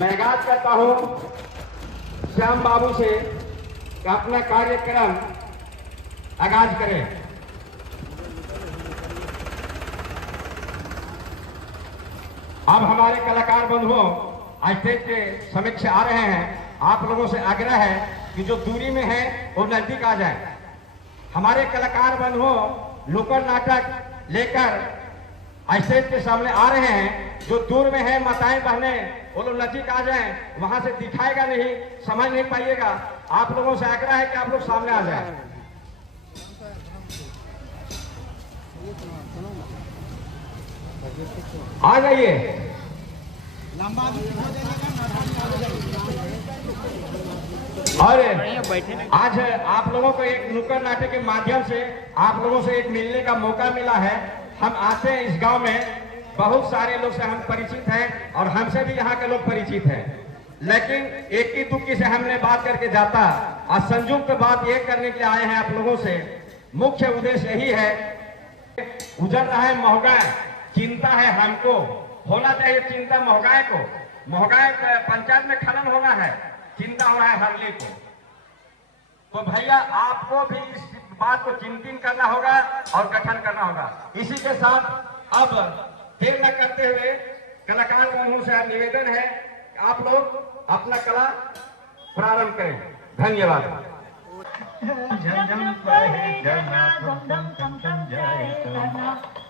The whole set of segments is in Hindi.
मैं आगाज करता हूं श्याम बाबू से कि अपना कार्यक्रम आगाज करें। अब हमारे कलाकार बंधुओं स्टेज के समीक्ष आ रहे हैं। आप लोगों से आग्रह है कि जो दूरी में है वो नजदीक आ जाए। हमारे कलाकार बंधुओं नुक्कड़ नाटक लेकर स्टेज के सामने आ रहे हैं। जो दूर में है माताएं बहनें वो लोग नजदीक आ जाएं, वहां से दिखाएगा नहीं, समझ नहीं पाइएगा। आप लोगों से आग्रह है कि आप लोग सामने आ जाएं। आ जाइए। और आज आप लोगों को एक नुक्कड़ नाटक के माध्यम से आप लोगों से एक मिलने का मौका मिला है। हम आते हैं इस गांव में, बहुत सारे लोग से हम परिचित हैं और हमसे भी यहाँ के लोग परिचित हैं, लेकिन एक ही दुखी से हमने बात करके जाता। आज संयुक्त बात ये करने के लिए आए हैं आप लोगों से। मुख्य उद्देश्य यही है, उजड़ रहा है महंगाई, चिंता है हमको, होना चाहिए चिंता महंगाई को। महंगाई पंचायत में खनन होना है, चिंता हो रहा है हरली को। तो भैया आपको भी इस बात को चिंतन करना होगा और गठन करना होगा। इसी के साथ अब देर न करते हुए कलाकार बंधुओं से निवेदन है कि आप लोग अपना कला प्रारंभ करें। धन्यवाद।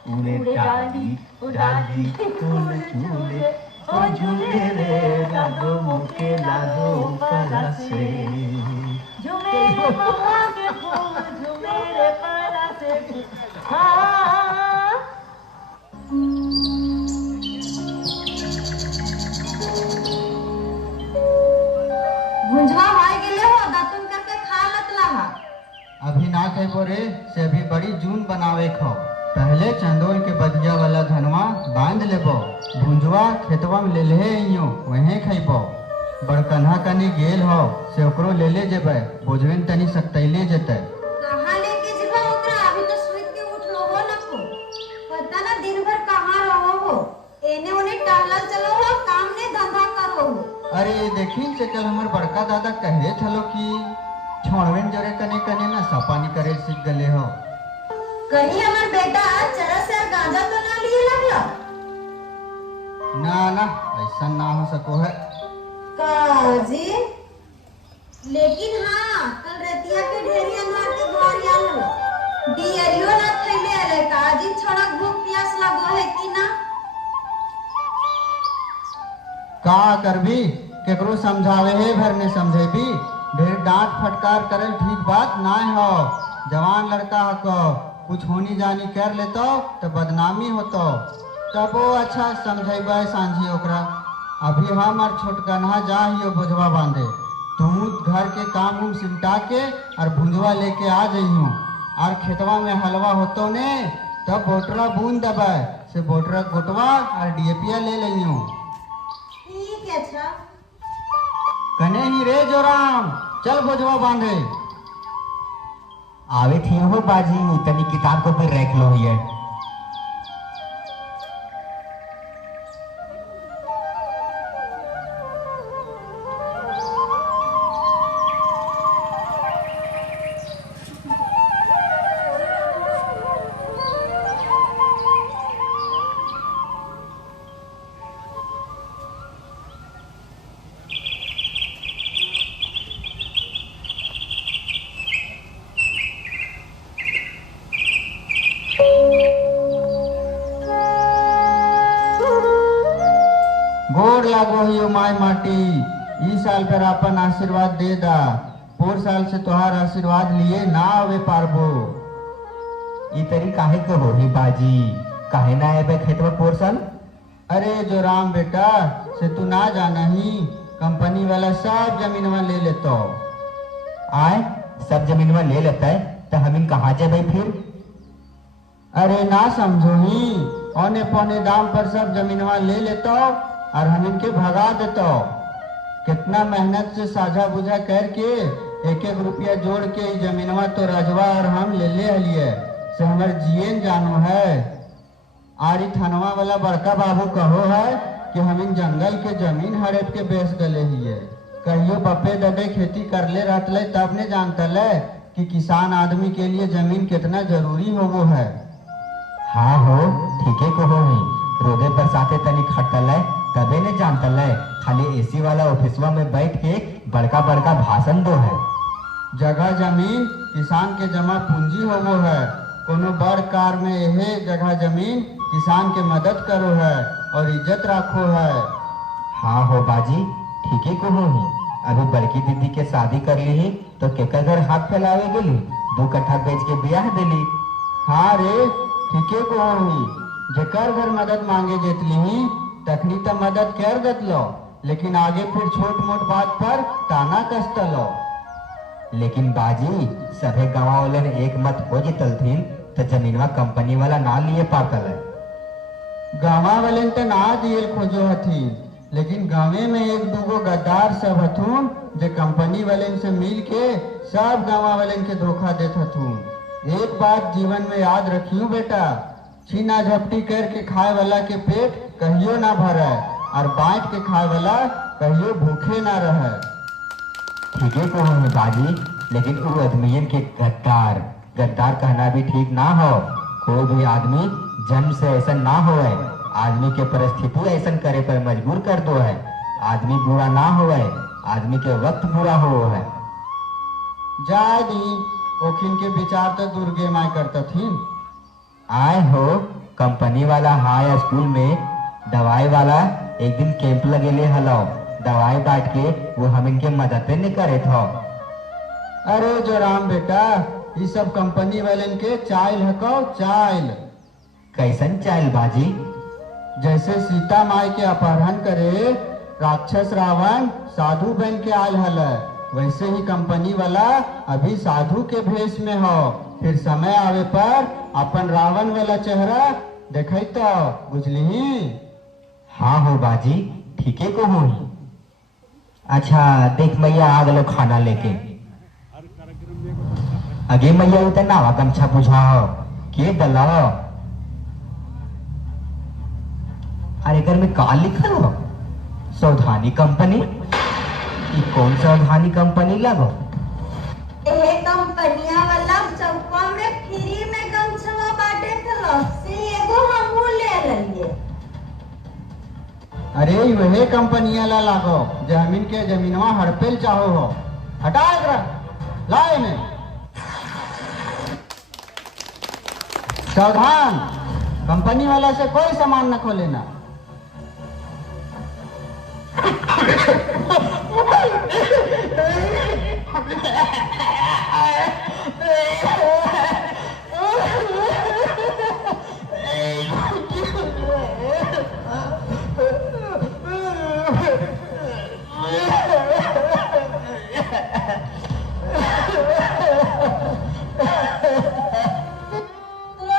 उड़े डाली उड़ाली फूल झूले ओ झूले रे लागो मुके लागो परसे झूमे रे महुआ के फूल झूमे रे परसे। भुंजवा भाई गेले हो दातुन करके खा लत लहा। अभी ना कहबो रे से अभी बड़ी जून बनावे खो। पहले चंदोल के बदिया वाला धनवा बांध लेबो, भुंजवा खेतवा में ले ले अइयो वहीं खइबो। बड़कन्हा कनी गेल हो से ओकरो ले ले जेबे, बोझवेन तनी सकतैले जेते। कहां लेके जेबा ओकरा? अभी तो सुइत के उठ लो हो नको, पता ना दिन भर कहां रहो हो, एने ओने टहलल चलो हो, काम ने धंधा करो हो। अरे देखी से कल हमर बड़का दादा कहे थलो कि छोड़वेन जरे कने कने ना सपानी करे सीख गले हो। कहीं हमार बेटा चरस और गांजा तो ना लिए लगला? ना ना ऐसा ना हो सको है काजी। लेकिन हाँ कल रतिया के ढेरिया मार के घर आलो दियरियो ना थैले आले। काजी छड़क भूख प्यास लगो है कि ना? का करबी, केकरो समझावे है भर ने समझेबी। ढेर डांट फटकार करल ठीक बात ना हो। जवान लड़का हको कुछ होनी जानी कर लेतो तो बदनामी होतो, तब वो अच्छा समझेबे सांझी ओकरा। अभी हम और छोटकन्हा जा ही बोझवा बांधे, तू घर के काम उम सिमटा के और भुंजवा लेके आ जइयो। और खेतवा में हलवा होतो ने तब बोटरा बूंद दबे से बोटरा गोटवा और डीएपिया ले लियो। ठीक है। अच्छा कने ही रे जोराम, चल बोझवा बांधे। आवे थे हो बाजी, तनी किताब को फिर रख लो ये। गोर लागो हियो माय माटी, ई साल कर अपन आशीर्वाद दे दा। पोर साल से तोहार आशीर्वाद लिए ना आवे पारबो। ई तरी काहे को हो ही बाजी, काहे ना आए खेतवा पोर साल? अरे जो राम बेटा से तू ना जाना ही, कंपनी वाला सब जमीनवा ले लेतो। आए सब जमीनवा ले लेता है तो हम इन कहाँ जाए फिर? अरे ना समझो ही, औने पौने दाम पर सब जमीनवा ले लेतो और हम इनके भगा देतो। कितना मेहनत से साझा बुझा करके एक एक रुपया जोड़ के जमीनवा तो रजवा और हम ले लिए से हमारे जियन जानो है। आरी थनवा वाला बड़का बाबू कहो है कि कि हम इन जंगल के जमीन हड़प के बेच गले हिये। कहियो बप्पे ददे खेती करले रहतले तब ने जानतले कि किसान आदमी के लिए जमीन कितना जरूरी होवो है। हाँ हो, ठीके कहो ही। रोदे बरसाते तनी खटल है तबे ने जानतल है। खाली एसी वाला ऑफिसवा में बैठ के बड़का बड़का भाषण दो है। जगह जमीन किसान के जमा पूंजी होवो है। कोनो बड़ कार में यह जगह जमीन किसान के मदद करो है और इज्जत रखो है। हाँ हो बाजी, ठीके कहो ही। अभी बड़की दीदी के शादी कर ली तो केकर घर हाथ फैलावे गेली, 2 कट्ठा बेच के ब्याह दिली। हाँ रे, ठीके कहो ही। जेकर घर मदद मांगे जेतली तखनी तो मदद कर देतलो, लेकिन आगे फिर छोट मोट बात पर ताना कसतलो। लेकिन बाजी, सभे गाँव वाले ने एक मत हो जितलथिन तो जमीनवा कंपनी वाला ना लिए पातल है। गाँवा वाले तो ना दिए खोजो हथी, लेकिन गाँवे में 1-2 गद्दार सब हथुन जो कंपनी वाले से मिल के सब गाँवा वाले के धोखा देत हथुन। एक बात जीवन में याद रखियो बेटा, छीना झपटी करके खाए वाला के पेट कहियो ना भरे और बांट के खाए वाला कहियो भूखे ना रहे। ठीके कहो है बाजी, लेकिन वो आदमियन के गद्दार गद्दार कहना भी ठीक ना हो। कोई भी आदमी जन्म से ऐसा ना हो है। आदमी के परिस्थिति ऐसा करे पर मजबूर कर दो है। आदमी बुरा ना हो है, आदमी के वक्त बुरा हो है। जाए दी ओखिन के विचार तो दुर्गे माय करता थी। आए हो, कंपनी वाला हाई स्कूल में दवाई वाला एक दिन कैंप लगेले हलो। दवाई बांट के वो हम इनके मदद नहीं करे थो। अरे जो राम बेटा, ये सब कंपनी वाले के चाइल हको चाइल। कैसन चाइल बाजी? जैसे सीता माई के अपहरण करे राक्षस रावण साधु बन के आयल हल, वैसे ही कंपनी वाला अभी साधु के भेष में हो। फिर समय आवे पर अपन रावण वाला चेहरा देखई तो बुझली। हाँ हो बाजी, ठीके को हो ही। अच्छा देख मैया आ गलो खाना लेके। अगे मैया उतर नावा गमछा बुझाओ के डलाओ। अरे घर में का लिखल हो? सावधानी कंपनी। ये कौन सावधानी कंपनी लगो? ए कंपनिया वाला चौका में फ्री में गमछवा बांटे थलो, से एगो हमहू ले ललिए। अरे वही कंपनिया ला लागो जमीन के जमीनवा हड़पेल चाहो हो। हटा एकरा, लाए में सावधान, कंपनी वाला से कोई सामान न खोलेना।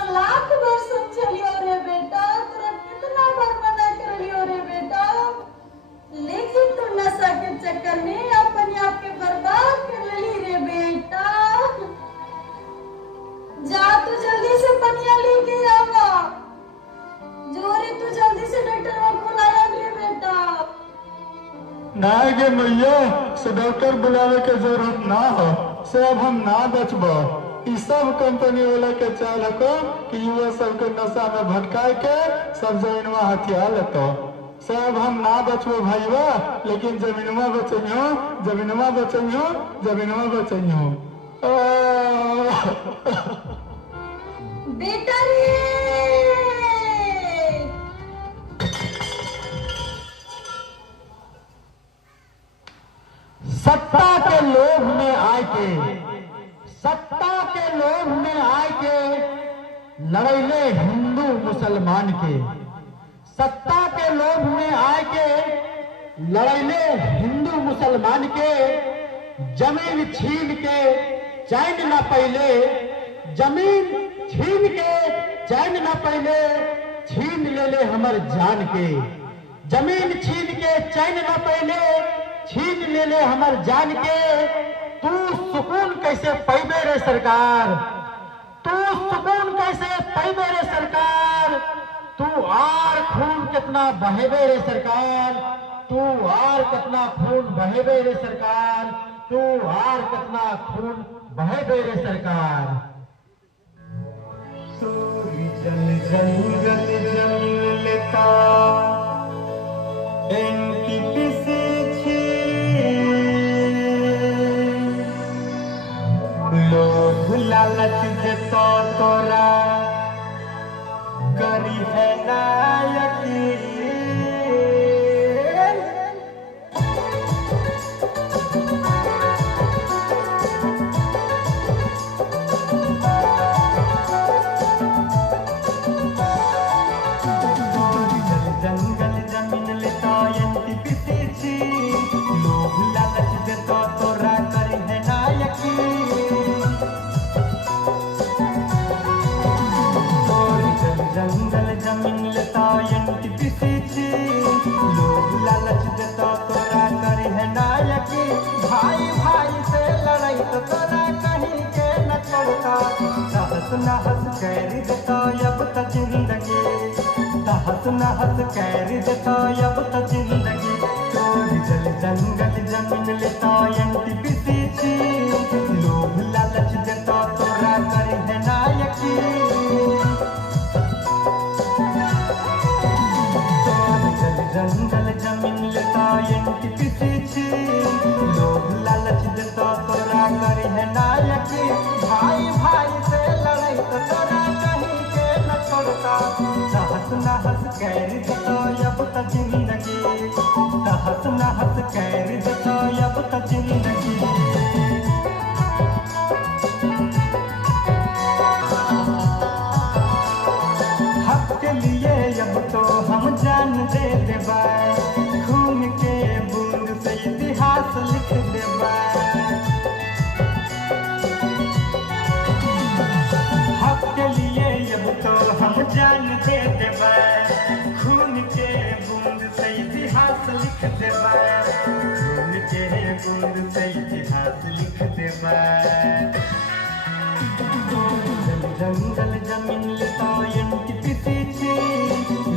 लाख बार समझलियो रे बेटा, तोरा कितना बार मना करलियो रे बेटा, लेकिन तू नशा के चक्कर में अपने आप के बर्बाद कर लेली रे बेटा। जा तू जल्दी से पनिया लेके आवा। जोरे तू जल्दी से डॉक्टर को बुलाया रे बेटा। ना गे मैया, से डॉक्टर बुलावे के जरूरत ना हो, से अब हम ना बचबो। ई सब कंपनी वाला के चाल हको कि युवा सबके नशा में भटकाए के सब जमीनवा हथिया लेतो। से अब हम ना बचबो भाईवा, लेकिन जमीनवा बचइयो, जमीनवा बचइयो, जमीनवा बचइयो। बेटा रे सत्ता के लोभ में आके, सत्ता के लोभ में आके लड़ैले हिंदू मुसलमान के। सत्ता के लोभ में आके लड़ैले हिंदू मुसलमान के। जमीन छीन के चैन न पहले, जमीन छीन के चैन न पहले, छीन ले ले हमर जान के। जमीन छीन के चैन न पहले, छीन ले ले हमर जान के। तू सुकून कैसे पैबे रे सरकार, तू सुकून कैसे पैबे रे सरकार। तू आर खून कितना बहेबे रे सरकार, तू आर कितना खून बहेबे रे सरकार, तू आर कितना खून बहेबे रे सरकार। जल जंगल जमीन लेता एनटीपीसी छी लोभ लालच देता तोरा करी है नायकी जंगल जमीन लेता एनटीपीसी छी लोभ लालच देता तोरा करी है नायकी जंगल जमीन लेता एनटीपीसी छी लोभ लालच देता तोरा करी है नायकी भाई भाई से लड़ाई तो तोरा कहीं के न छोड़ता तहस नहस कर देता अब तो जिंदगी तहस नहस कर देता अब तो जिंदगी तोड़ जल जंगल जमीन लेता एनटीपीसी छी लोभ लालच देता तोरा करी है नायकी जंगल जमीन लेता एनटीपीसी छी लोभ लालच देता तोरा करी है नायकी भाई भाई से लड़ाई तो तोरा कहीं के न छोड़ता तहस नहस कर देता अब तो जिंदगी तहस नहस कर देता अब तो जिंदगी के लिए अब तो हम जान दे देबा खून के बूंद से इतिहास लिख देबा हक के लिए अब तो हम जान दे देबा खून के बूंद से इतिहास लिख देबा खून के बूंद से इतिहास लिख देबा जंगल जमीन लेता एनटीपीसी छी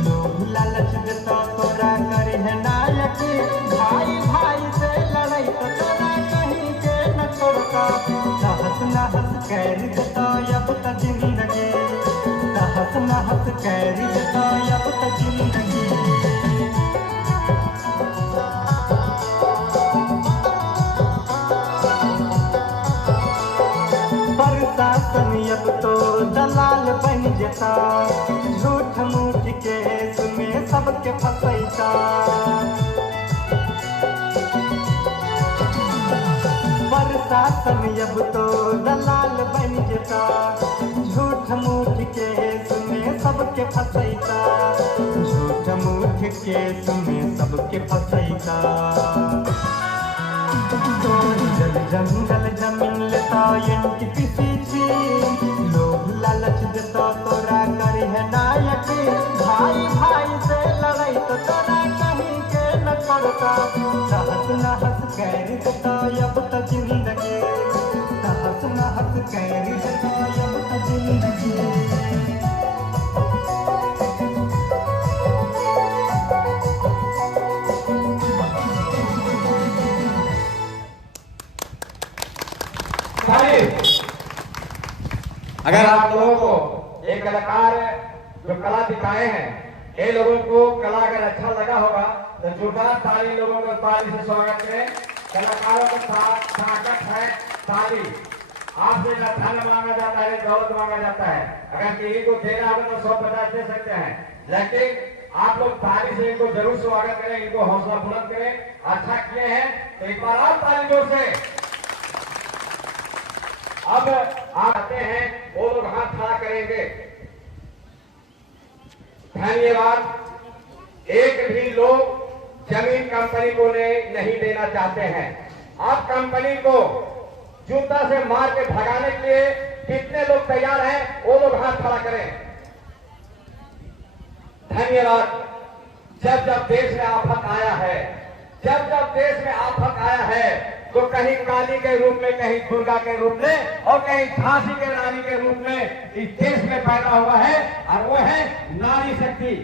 लोभ लालच देता तोरा करे है नायकी भाई भाई से लड़ाई तो तोरा कहीं के न छोड़ता तहस नहस कर देता अब तो जिंदगी तहस नहस कर देता अब तो जिंदगी प्रशासन अब तो दलाल बन जता झूठ मूठ के में सबके फंसैता प्रशासन अब तो दलाल बन जता झूठ मूठ के में सबके फंसैता झूठ मूठ के में सबके फंसैता जल जंगल जमीन लेता एनटीपीसी छी लोभ लालच देता तोरा करी है नायकी भाई भाई से लड़ाई तो तोरा कहीं के न छोड़ता तहस नहस कर देता अब तो जिंदगी तहस नहस कर देता अब तो जिंदगी अगर आप लोगों को एक कलाकार जो कला दिखाए हैं ये लोगों को कला अगर अच्छा लगा होगा तो जोरदार ताली लोगों को ताली से स्वागत करें। कलाकारों का ताकत है ताली। आपसे न धन मांगा जाता है दौलत मांगा जाता है। अगर किसी को देना होगा तो 150 दे सकते हैं, लेकिन आप लोग ताली से इनको जरूर स्वागत करें, इनको हौसला बुलंद करें। अच्छा किए हैं तो एक बार आप ताली जोर से। अब आते हैं वो लोग हाथ खड़ा करेंगे। धन्यवाद। एक भी लोग जमीन कंपनी को नहीं देना चाहते हैं। आप कंपनी को जूता से मार के भगाने के लिए कितने लोग तैयार हैं वो लोग हाथ खड़ा करें। धन्यवाद। जब जब देश में आफत आया है, जब जब देश में आफत आया है तो कहीं काली के रूप में, कहीं दुर्गा के रूप में, और कहीं झांसी के रानी के रूप में इस देश में पैदा हुआ है, और वो है नारी शक्ति।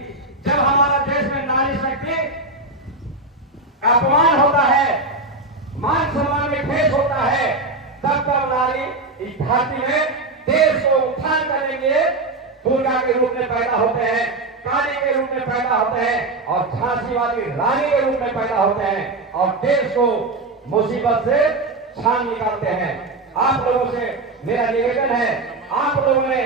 जब हमारा देश में नारी शक्ति अपमान होता है, मान सम्मान में ठेस होता है, तब नारी इस धरती में देश को उत्थान करने के लिए दुर्गा के रूप में पैदा होते हैं, काली के रूप में पैदा होते हैं, और झांसी वाली रानी के रूप में पैदा होते हैं, और देश को मुसीबत से छान निकालते हैं। आप लोगों से मेरा निवेदन है, आप लोगों ने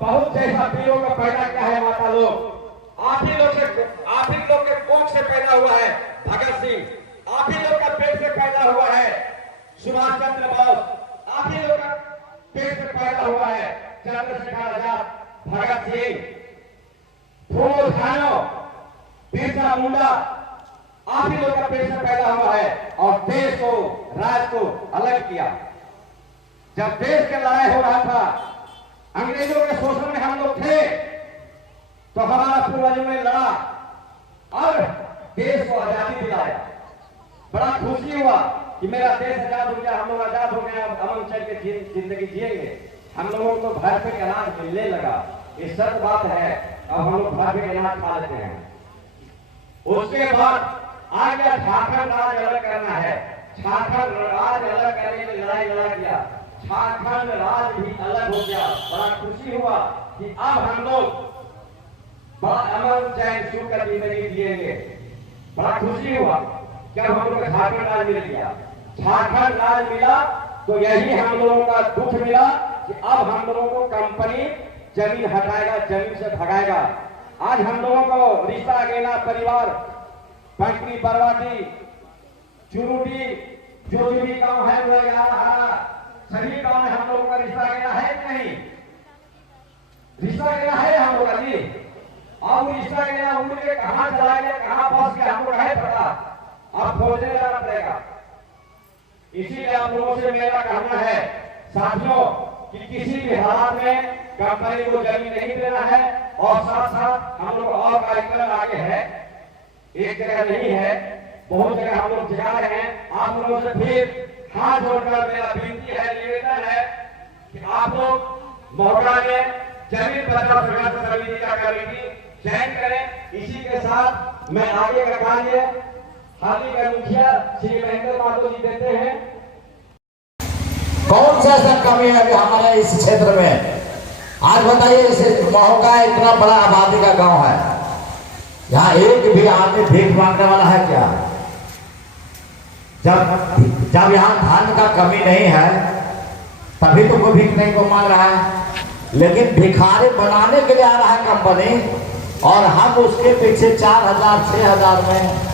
बहुत जैसा वीरों का पैदा किया है माता लोग, आप ही लोग के कोख से पैदा हुआ है भगत सिंह, आप ही लोग का पेट से पैदा हुआ है सुभाष चंद्र बोस, आप ही लोग का पेट से पैदा हुआ है चंद्रशेखर आजाद, भगत सिंह, फूल खानो, बिरसा मुंडा, आप ही लोग का पेट से पैदा हुआ है, और देश को, राज्य को अलग किया। जब देश के लड़ाई हो रहा था, अंग्रेजों के शोषण में हम लोग थे, तो हमारा पूर्वजों ने लड़ा और देश को आजादी दिलाया। बड़ा खुशी हुआ कि मेरा देश आजाद हो गया, हम लोग आजाद हो गए, अमन चल के जिंदगी जिएंगे। हम लोगों को घर पे अनाज मिलने लगा, ये सच बात है, अब हम लोग घर पे अनाज खा लेते हैं। उसके बाद आ गया झारखंड राज्य अलग करना है, झारखंड राज्य अलग करने में लड़ाई लड़ा गया, झारखंड राज्य भी अलग हो गया। बड़ा खुशी हुआ कि अब हम लोग बड़ा अमन चैन सुख कर जिंदगी जिएंगे। बड़ा खुशी हुआ जब हम लोग झारखंड राज्य मिल गया। झारखंड राज्य मिला तो यही हम लोगों का दुख मिला कि अब हम लोगों को कंपनी जमीन हटाएगा, जमीन से भगाएगा। आज हम लोगों को रिश्ता गेना परिवार, पंकरी, बरवाटी, चुरुटी, जो भी गांव है सभी गांव में हम लोगों का रिश्ता गेना है कि नहीं? रिश्ता गेना है हम लोग का जी। अब रिश्ता गेना उड़ के कहां चला गया, कहां फंस गया, हमको है पता, अब खोजने जाना पड़ेगा। इसीलिए आप लोगों से मेरा कहना है साथियों कि किसी भी हालात में कंपनी को जमीन नहीं देना है, और साथ साथ हम लोग और कार्यक्रम आगे है, एक जगह नहीं है, बहुत जगह हम लोग जा रहे हैं। आप लोगों से फिर हाथ जोड़कर मेरा विनती है, निवेदन है कि आप लोग मौका में जमीन बचाओ समिति का कमेटी चयन करें। इसी के साथ मैं आगे का कार्य हाल का मुखिया श्री महेंद्र माधव जी देते हैं। कौन सा ऐसा कमी है अभी हमारे इस क्षेत्र में? आज बताइए, इस महो का इतना बड़ा आबादी का गांव है, यहाँ एक भी आदमी भीख मांगने वाला है क्या? जब यहाँ धान का कमी नहीं है तभी तो कोई भीख नहीं को मांग रहा है, लेकिन भिखारी बनाने के लिए आ रहा है कंपनी, और हम उसके पीछे 4,000 6,000 में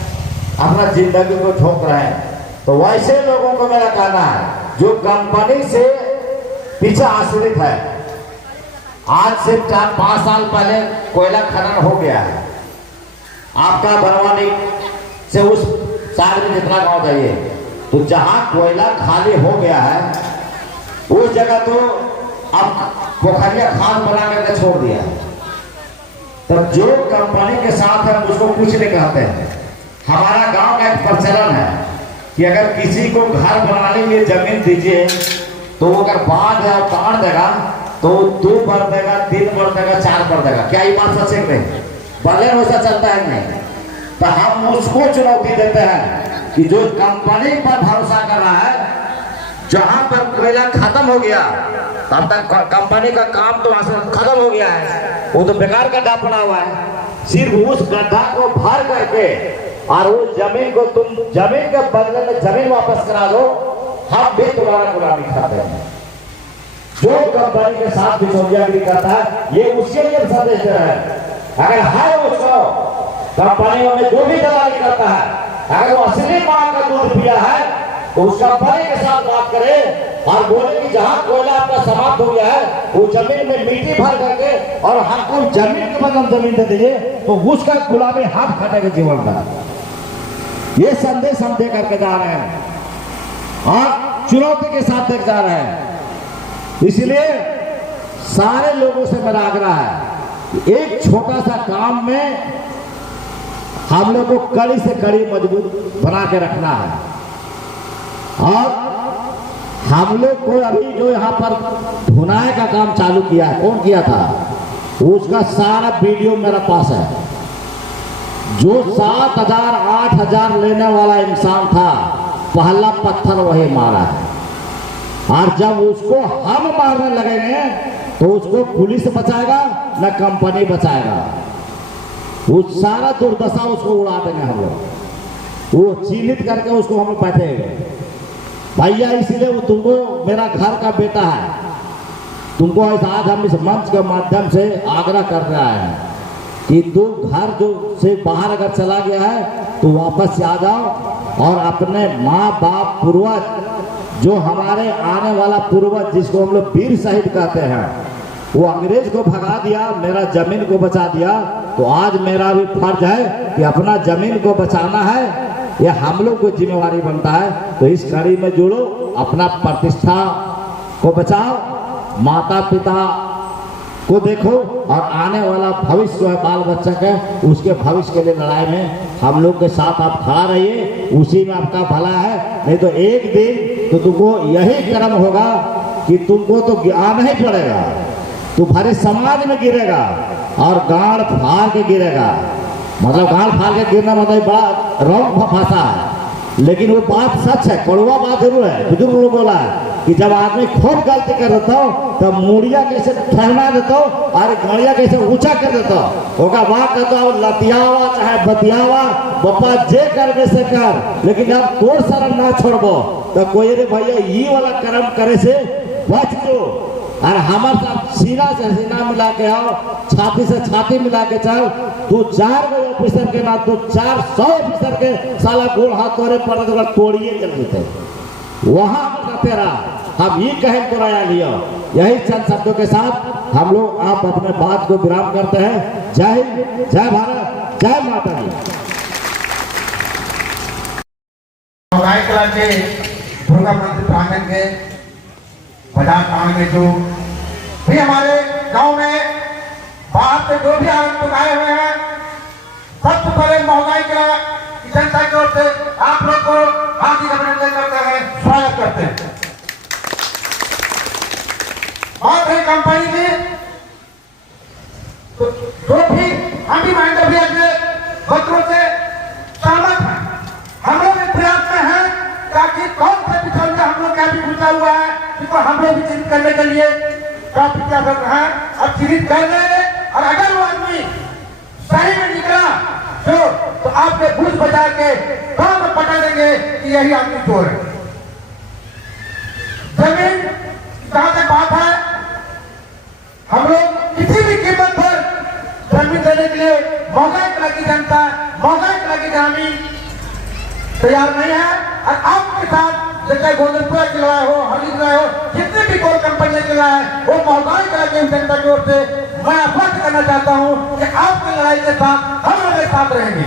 अपना जिंदगी को झोंक रहे हैं। तो वैसे लोगों को मेरा कहना है जो कंपनी से पीछे आश्रित है। आज से 4-5 साल पहले कोयला खनन हो गया है, आपका बनवानी से उस साइड में जितना गांव जाइए, तो जहां कोयला खाली हो गया है उस जगह तो अब पोखरिया खाद बना करके छोड़ दिया। तो जो कंपनी के साथ है उसको कुछ नहीं कहते हैं। हमारा गांव का एक प्रचलन है कि अगर किसी को घर बनाने के लिए जमीन दीजिए तो वो अगर बांध या ताड़ देगा तो 2 बार देगा, 3 बार देगा, 4 बार देगा। क्या ये बात सच है नहीं? भले वैसा चलता है नहीं? तो हम उसको चुनौती देते हैं कि जो कंपनी पर भरोसा कर रहा है, जहां पर कोयला खत्म हो गया तब तक कंपनी का काम तो खत्म हो गया है, वो तो बेकार गड्ढा पड़ा हुआ है। सिर्फ उस गड्ढा को भर करके और उस जमीन को तुम जमीन के बदले में जमीन वापस करा दो, हम भी तुम्हारा गुलामी खाते हैं। जो कंपनी के साथ बिचौलियागिरी करता है ये उसके लिए संदेश दे रहा है। अगर है उसको कंपनियों में जो भी दलाली करता है, अगर वो असली मां का दूध पिया है तो उस कंपनी के साथ बात करे और बोले कि जहां कोयला आपका समाप्त हो गया है वो जमीन में मिट्टी भर करके और हमको जमीन के बदले जमीन दे दीजिए, तो उसका गुलामी हाथ खाटेगा जीवन का। ये संदेश हम दे करके जा रहे हैं और चुनौती के साथ देख जा रहे हैं। इसलिए सारे लोगों से मेरा आग्रह है कि एक छोटा सा काम में हम लोग को कड़ी से कड़ी मजबूत बना के रखना है। और हम लोग को अभी जो यहाँ पर धुनाए का काम चालू किया है, कौन किया था, उसका सारा वीडियो मेरे पास है। जो 7,000 8,000 लेने वाला इंसान था, पहला पत्थर वही मारा है। और जब उसको हम मारने लगेंगे तो उसको पुलिस बचाएगा न कंपनी बचाएगा। वो सारा दुर्दशा उसको उड़ा देंगे हम लोग, वो चिन्हित करके उसको हम बैठेंगे। भैया इसलिए वो तुमको, मेरा घर का बेटा है, तुमको आज हम इस मंच के माध्यम से आग्रह कर रहा है कि तुम घर जो से बाहर अगर चला गया है तो वापस आ जाओ और अपने माँ बाप पूर्वज, जो हमारे आने वाला पूर्वज जिसको हम लोग वीर शहीद कहते हैं, वो अंग्रेज को भगा दिया, मेरा जमीन को बचा दिया, तो आज मेरा भी फर्ज है कि अपना जमीन को बचाना है, ये हम लोग को जिम्मेवारी बनता है। तो इस कड़ी में जुड़ो, अपना प्रतिष्ठा को बचाओ, माता पिता को देखो और आने वाला भविष्य जो है बाल बच्चा के, उसके भविष्य के लिए लड़ाई में हम लोग के साथ आप खड़ा रहिए, उसी में आपका भला है। नहीं तो एक दिन तो तुमको यही कर्म होगा कि तुमको तो आना ही पड़ेगा, तुम्हारे समाज में गिरेगा और गाड़ फाड़ के गिरेगा। मतलब गाड़ फाड़ के गिरना मतलब बड़ा रॉन्ग भाषा है, लेकिन वो बात सच है, कड़वा बात जरूर है। बुजुर्ग लोग बोला है कि जब आदमी खूब गलती कर देता हो तब मुड़िया कैसे ठहरा देता हो और गड़िया कैसे ऊंचा कर देता हो, ओका बात कहता हो लतियावा चाहे बतियावा बप्पा जे कर में से कर, लेकिन अब तोर शरण ना छोड़बो तो कोई रे भैया ये वाला कर्म करे से बच दो। और हमारे साथ सीना से सीना मिला के आओ, छाती से छाती मिला के चल। तू 4 गो ऑफिसर के ना, तू 400 ऑफिसर के साला गोड़ हाथ तोड़े पड़े तो तोड़िए चल देते वहां तेरा। हम ये कहें तो राया लियो। यही चंद शब्दों के साथ हम लोग आप अपने बात को विराम करते हैं। जय हिंद, जय भारत, जय माता दी। कला के दुर्गा मंदिर प्रांगण के बाजार प्रांगण में जो भी हमारे गांव में बाहर से जो भी आए हुए हैं, सबसे पहले महंगाई का जनता की ओर से आप लोग को हार्दिक अभिनंदन करते हैं, स्वागत करते हैं। बात है कंपनी की, तो जो भी हम भी महेंद्र भैया के बच्चों से सहमत हैं। हम लोग इस प्रयास में हैं ताकि कौन से पिछड़ में हम लोग क्या भी घुसा हुआ है, जिसको हम लोग भी चिन्हित करने के लिए काफी क्या कर रहे हैं और चिन्हित कर रहे हैं। और अगर वो आदमी सही में निकला जो, तो आपके भूत बजा के काम में पकड़ देंगे कि यही आदमी चोर है। जमीन जहां तक बात है, हम लोग किसी भी कीमत पर जमीन देने के लिए महंगाई कला की जनता, महंगाई कला की ग्रामीण तैयार नहीं है। और आपके साथ जैसे गोविंदपुरा की लड़ाई हो, हरली लड़ाई हो, जितनी भी कोई कंपनियां की लड़ाई है, वो महंगाई कला की जनता की ओर से मैं आश्वस्त करना चाहता हूं कि आपकी लड़ाई के साथ हम लोग एक साथ रहेंगे।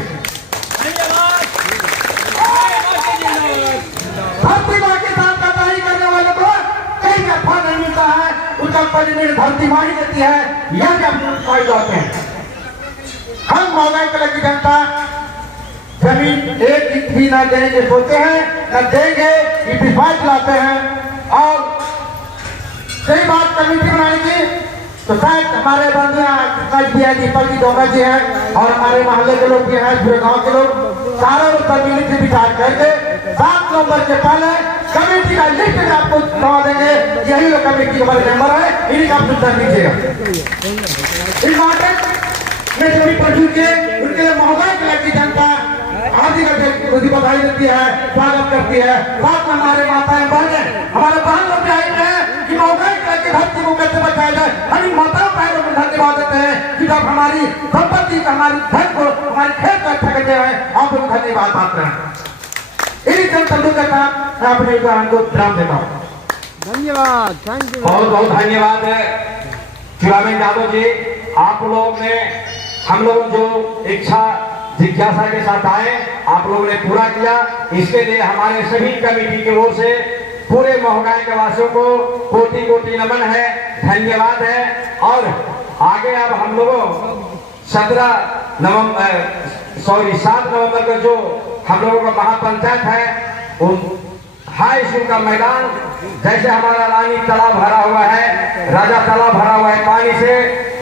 धरती माँ के साथ गद्दारी करने वाले को कहीं अफवाह नहीं मिलता है, उस कंपनी में धरती माँ ही देती है, यह जब पाई जाते हैं। हम महंगाई कला की जनता जमीन एक इंच भी न देंगे सोचते हैं, न देंगे ये विश्वास लाते हैं। और सही बात कमेटी बनाने की, तो शायद हमारे बंधु भी है, दीपक जी डोंगा जी हैं और हमारे मोहल्ले के लोग भी हैं, पूरे गांव के लोग, सारे लोग कम्युनिटी से विचार करके 7 नवंबर के पहले कमेटी का लिस्ट में आपको जमा देंगे। यही लोग कमेटी के हमारे मेंबर है, इन्हीं का आप सुधार लीजिएगा। इस मार्केट में जो भी प्रचुर के उनके लिए महंगाई कला की जनता आदि बधाई देती है, स्वागत करती है। साथ में हमारे माताएं बहनें, हमारे बहन लोग भी आए हैं कि महंगाई कला की धरती को कैसे बचाया जाए। हम इन माताओं बहनों को धन्यवाद देते हैं कि जब हमारी संपत्ति को, हमारी धन को, हमारे खेत को अच्छा करते हैं, आप लोग धन्यवाद पात्र हैं। इन्हीं चंद शब्दों के साथ मैं अपने बहन को विराम देता हूँ। धन्यवाद, थैंक यू, बहुत बहुत धन्यवाद है शिवानंद यादव जी। आप लोग ने हम लोग जो इच्छा जिज्ञासा के साथ आए, आप लोगों ने पूरा किया। इसके लिए हमारे सभी कमेटी की ओर से पूरे महंगाई के वासियों को कोटि कोटि नमन है, धन्यवाद है। और आगे अब हम लोगों 7 नवंबर का जो हम लोगों का महापंचायत है, हाई स्कूल का मैदान, जैसे हमारा रानी तालाब भरा हुआ है, राजा तालाब भरा हुआ है पानी से,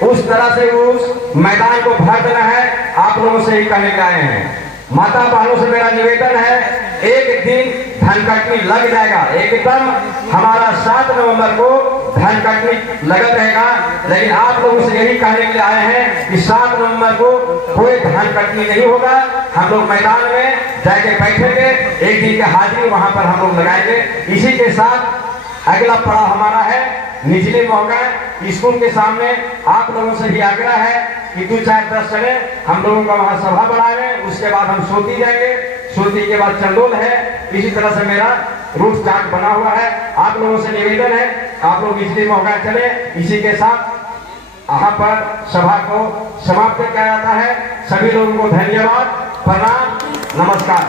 उस तरह से उस मैदान को भर देना है। आप लोगों से ही कहने के आए हैं। माता बहनों से मेरा निवेदन है, एक दिन धनकटनी लग जाएगा, एकदम हमारा 7 नवंबर को धनकटनी लगत रहेगा। लेकिन आप लोगों से यही कहने के लिए आए हैं कि 7 नवंबर को कोई धनकटनी नहीं होगा। हम लोग मैदान में जाके बैठेंगे, एक दिन की हाजिरी वहां पर हम लोग लगाएंगे। इसी के साथ अगला पड़ाव हमारा है निचले मौका स्कूल के सामने। आप लोगों से भी आग्रह है कि 2, 4, 10 चले, हम लोगों का वहां सभा बढ़ाएंगे। उसके बाद हम सोती जाएंगे, सोती के बाद चंदोल है। इसी तरह से मेरा रूट चार्ट बना हुआ है। आप लोगों से निवेदन है, आप लोग निचले मौका चले। इसी के साथ यहाँ पर सभा को समाप्त किया जाता है। सभी लोगों को धन्यवाद, प्रणाम, नमस्कार।